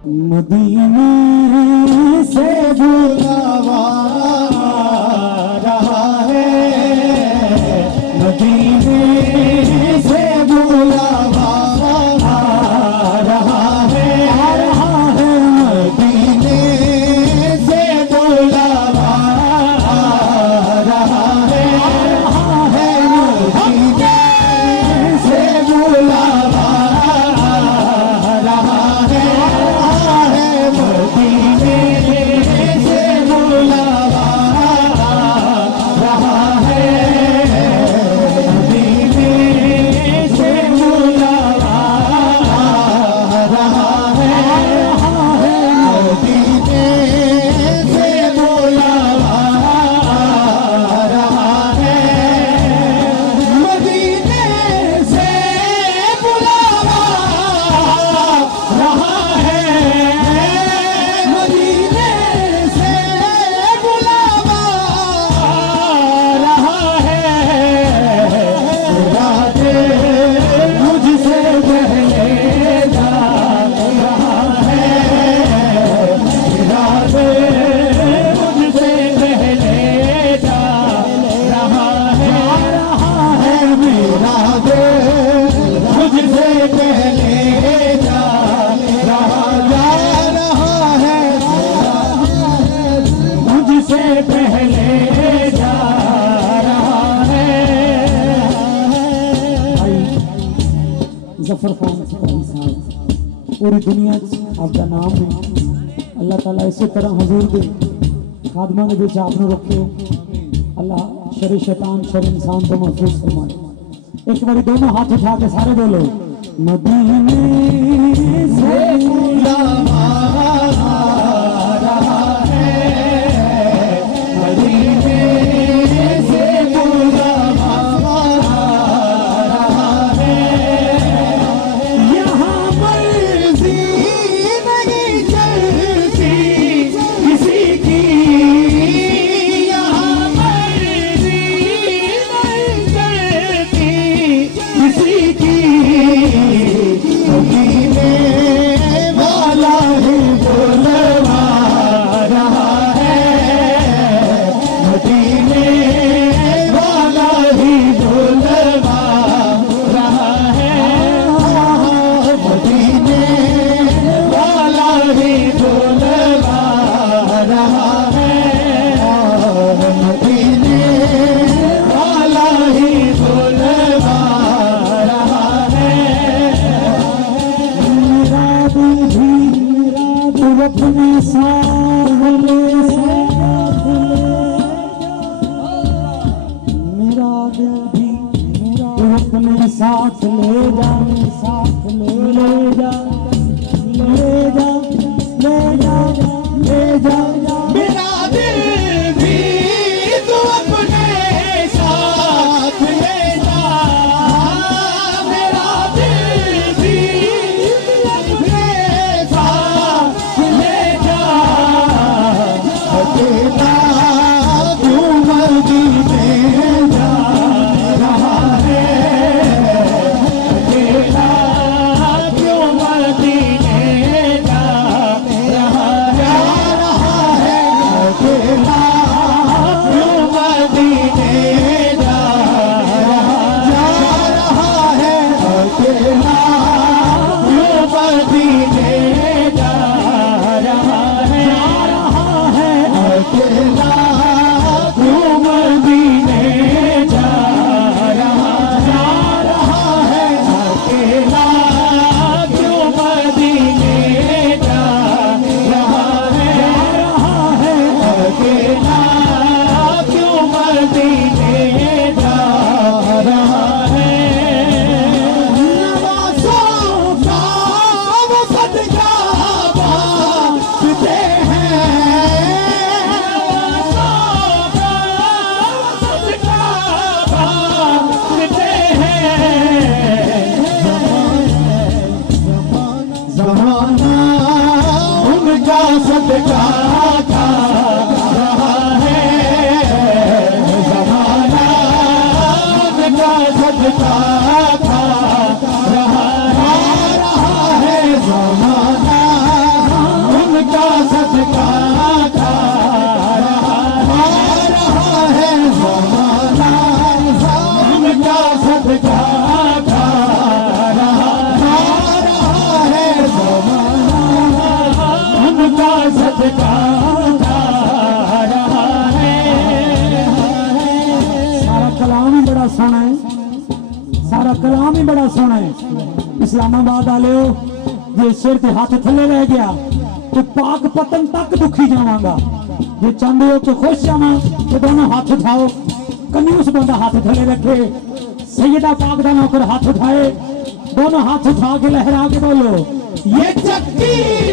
मदीने से बुलावा रहा है, मदीने से बुलावा रहा है, मदीने से बुलावा रहा है, मदीने से बुलावा रहा है, मदीने से बुलावा रहा है, मदीने से बुलावा रहा है, मदीने से बुलावा रहा है, मदीने से बुलावा रहा है, मदीने से बुलावा रहा है, राते मुझसे पहले जा रहा है, राते मुझसे पहले जा रहा है, मेरा दिल मुझसे पहले जा रहा है, मुझसे पहले जा रहा है। जफर खान साहब, पूरी दुनिया आपका नाम है, अल्लाह ताला इसी तरह हजूर दे खादमा ने बीच आपने रखे, अल्लाह शर शैतान शर इंसान को महफूज फरमाए। एक बारी दोनों हाथ उठा के सारे बोलो, मदीने से बुलावा रहा है, मदीने से बुलावा रहा है, यहाँ मर्जी नहीं चलती किसी की, यहाँ मर्जी नहीं चलती किसी की, मदीने वाला ही बुलवा रहा है, मदीने वाला ही बुलवा रहा है, मदीने वाला ही बुलवा रहा है, मदीने वाला ही बुलवा रहा है, मेरा दिल भी तू अपने साथ ले जा, मेरा दिल भी तू अपने साथ ले जा, साथ ले जा, ले जा, ले जा, ले जा, मेरा दिल भी तू अपने साथ ले जा, मेरा दिल भी अपने साथ ले जा, अकेला क्यों मदीने जा रहा है, अकेला क्यों मदीने जा रहा है, अकेला क्यों मदीने जा रहा है, अकेला क्यों मदीने जा रहा है, अकेला क्यों मदीने जा रहा है, अकेला क्यों मदीने जा रहा है, अकेला क्यों मदीने जा रहा है, नवाज़ों का वो सदका बांटते हैं, नवाज़ों का वो सदका बांटते हैं, ज़माना उनका सदका खा रहा है, ज़माना उनका सदका खा रहा है, ज़माना का सदका जा रहा है। सारा कलाम ही बड़ा सोना है, सारा कलाम ही बड़ा सोना है। इस्लामाबाद वाले जे सिर ते हाथ थले रह गया तो पाक पतन तक दुखी जावांगा। जे चाहते हो कि खुश जावा तो दोनों हाथ उठाओ, कंजूस बंदा हाथ थले रखे, सैयदा पाक दा नौकर हाथ उठाए, दोनों हाथ उठा के लहरा के बोलो ये चक्की